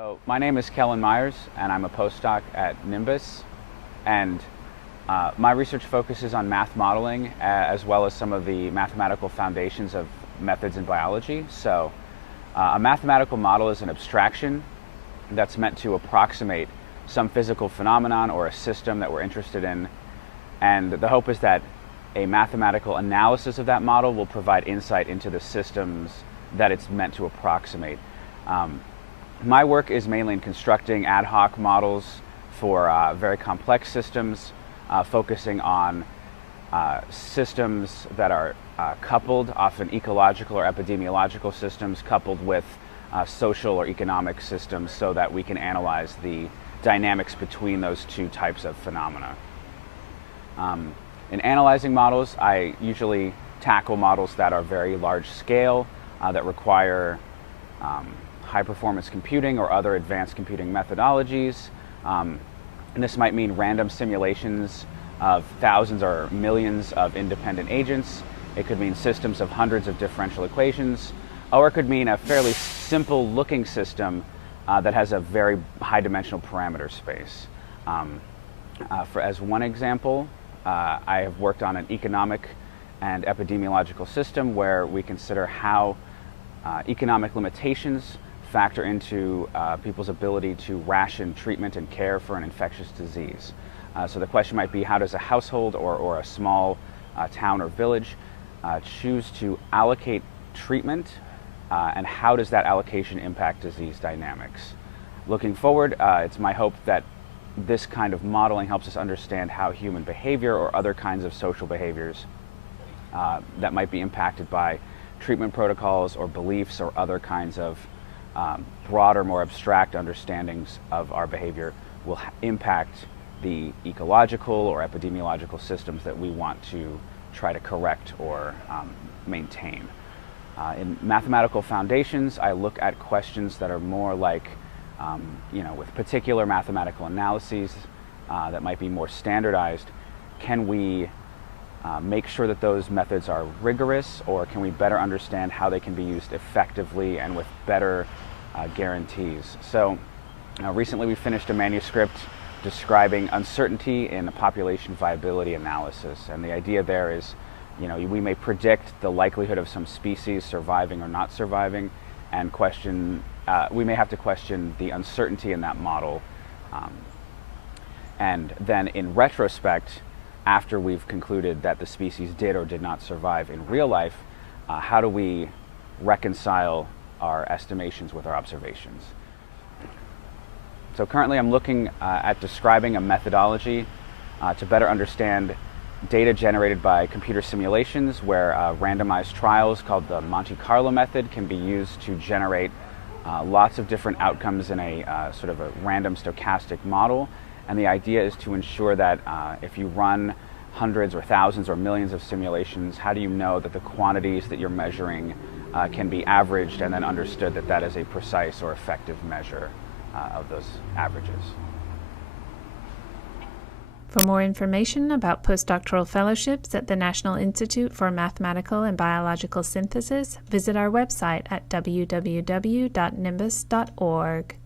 So my name is Kellen Myers, and I'm a postdoc at NIMBioS. And my research focuses on math modeling as well as some of the mathematical foundations of methods in biology. So a mathematical model is an abstraction that's meant to approximate some physical phenomenon or a system that we're interested in. And the hope is that a mathematical analysis of that model will provide insight into the systems that it's meant to approximate. My work is mainly in constructing ad hoc models for very complex systems, focusing on systems that are coupled, often ecological or epidemiological systems, coupled with social or economic systems, so that we can analyze the dynamics between those two types of phenomena. In analyzing models, I usually tackle models that are very large scale, that require high performance computing or other advanced computing methodologies. And this might mean random simulations of thousands or millions of independent agents. It could mean systems of hundreds of differential equations, or it could mean a fairly simple looking system that has a very high dimensional parameter space. As one example, I have worked on an economic and epidemiological system where we consider how economic limitations factor into people's ability to ration treatment and care for an infectious disease. So the question might be, how does a household or a small town or village choose to allocate treatment, and how does that allocation impact disease dynamics? Looking forward, it's my hope that this kind of modeling helps us understand how human behavior or other kinds of social behaviors that might be impacted by treatment protocols or beliefs or other kinds of broader, more abstract understandings of our behavior will impact the ecological or epidemiological systems that we want to try to correct or maintain. In mathematical foundations, I look at questions that are more like, with particular mathematical analyses that might be more standardized. Can we make sure that those methods are rigorous, or can we better understand how they can be used effectively and with better guarantees? So recently we finished a manuscript describing uncertainty in a population viability analysis, and the idea there is, we may predict the likelihood of some species surviving or not surviving, and we may have to question the uncertainty in that model. And then in retrospect, after we've concluded that the species did or did not survive in real life, how do we reconcile our estimations with our observations? So currently I'm looking at describing a methodology to better understand data generated by computer simulations, where randomized trials called the Monte Carlo method can be used to generate lots of different outcomes in a sort of a random stochastic model. And the idea is to ensure that if you run hundreds or thousands or millions of simulations, how do you know that the quantities that you're measuring can be averaged and then understood that that is a precise or effective measure of those averages? For more information about postdoctoral fellowships at the National Institute for Mathematical and Biological Synthesis, visit our website at www.nimbus.org.